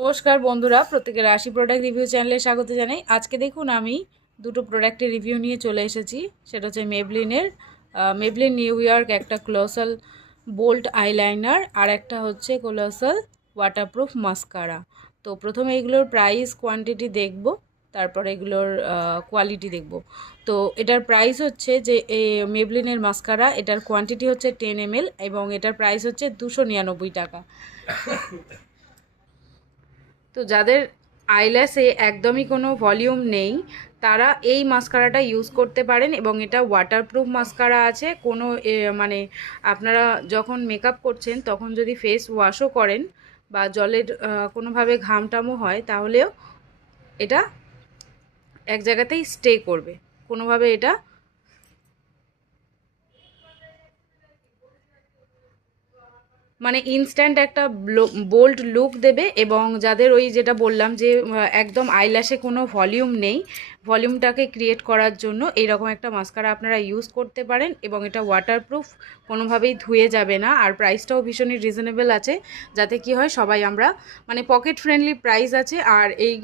নমস্কার বন্ধুরা, প্রত্যেকের রাশি প্রোডাক্ট রিভিউ চ্যানেলে স্বাগত জানাই। আজকে দেখুন আমি দুটো প্রোডাক্টের রিভিউ নিয়ে চলে এসেছি। সেটা হচ্ছে মেবলিন নিউ ইয়র্ক একটা কোলোসাল বোল্ড আইলাইনার, আর একটা হচ্ছে কোলোসাল ওয়াটারপ্রুফ মাস্কারা। তো প্রথমে এগুলোর প্রাইস কোয়ান্টিটি দেখব, তারপরে এগুলোর কোয়ালিটি দেখব। তো এটার প্রাইস হচ্ছে যে মেবলিনের মাস্কারা, এটার কোয়ান্টিটি হচ্ছে 10 ml এবং এটার প্রাইস হচ্ছে 299 টাকা। তো যাদের আইল্যাশে একদমই কোনো ভলিউম নেই তারা এই মাস্কারাটা ইউজ করতে পারেন, এবং এটা ওয়াটারপ্রুফ মাস্কারা আছে। কোনো মানে আপনারা যখন মেকআপ করছেন তখন যদি ফেস ওয়াশও করেন বা জলের কোনোভাবে ঘামটামও হয়, তাহলেও এটা এক জায়গাতেই স্টে করবে, কোনোভাবে এটা মানে ইনস্ট্যান্ট একটা বোল্ড লুক দেবে। এবং যাদের ওই যেটা বললাম যে একদম আইল্যাশে কোনো ভলিউম নেই, ভলিউমটাকে ক্রিয়েট করার জন্য এইরকম একটা মাস্কারা আপনারা ইউজ করতে পারেন, এবং এটা ওয়াটারপ্রুফ, কোনোভাবেই ধুয়ে যাবে না। আর প্রাইসটাও ভীষণই রিজনেবল আছে, যাতে কি হয় সবাই আমরা মানে পকেট ফ্রেন্ডলি প্রাইস আছে। আর এই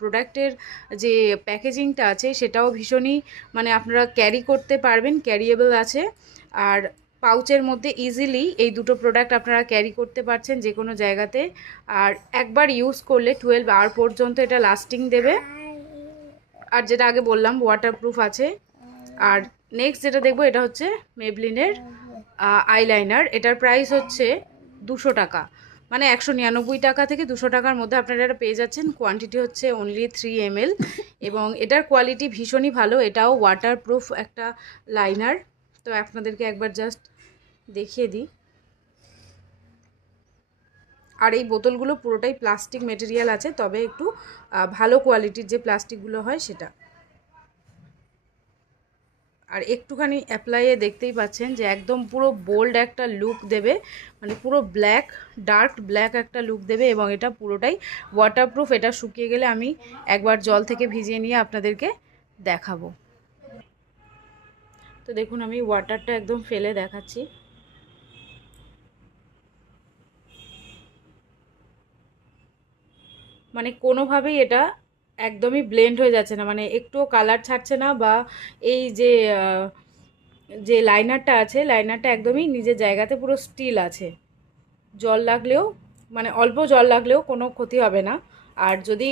প্রোডাক্টের যে প্যাকেজিংটা আছে সেটাও ভীষণই মানে আপনারা ক্যারি করতে পারবেন, ক্যারিয়েবল আছে। আর পাউচের মধ্যে ইজিলি এই দুটো প্রোডাক্ট আপনারা ক্যারি করতে পারছেন যে কোনো জায়গাতে। আর একবার ইউজ করলে 12 আওয়ার পর্যন্ত এটা লাস্টিং দেবে। আর যেটা আগে বললাম ওয়াটারপ্রুফ আছে। আর নেক্সট যেটা দেখবো এটা হচ্ছে মেবলিনের আইলাইনার। এটার প্রাইস হচ্ছে 200 টাকা, মানে 199 টাকা থেকে 200 টাকার মধ্যে আপনারা এটা পেয়ে যাচ্ছেন। কোয়ান্টিটি হচ্ছে অনলি 3 ml এবং এটার কোয়ালিটি ভীষণই ভালো। এটাও ওয়াটারপ্রুফ একটা লাইনার। তো আপনাদেরকে একবার জাস্ট দেখিয়ে দিই। আর এই বোতলগুলো পুরোটাই প্লাস্টিক মেটেরিয়াল আছে, তবে একটু ভালো কোয়ালিটির যে প্লাস্টিকগুলো হয় সেটা। আর একটুখানি অ্যাপ্লাইয়ে দেখতেই পাচ্ছেন যে একদম পুরো বোল্ড একটা লুক দেবে, মানে পুরো ব্ল্যাক, ডার্ক ব্ল্যাক একটা লুক দেবে। এবং এটা পুরোটাই ওয়াটারপ্রুফ। এটা শুকিয়ে গেলে আমি একবার জল থেকে ভিজিয়ে নিয়ে আপনাদেরকে দেখাবো। তো দেখুন আমি ওয়াটারটা একদম ফেলে দেখাচ্ছি। মানে কোনোভাবেই এটা একদমই ব্লেন্ড হয়ে যাচ্ছে না, মানে একটুও কালার ছাড়ছে না। বা এই যে যে লাইনারটা আছে, লাইনারটা একদমই নিজের জায়গাতে পুরো স্টিল আছে। জল লাগলেও মানে অল্প জল লাগলেও কোনো ক্ষতি হবে না। আর যদি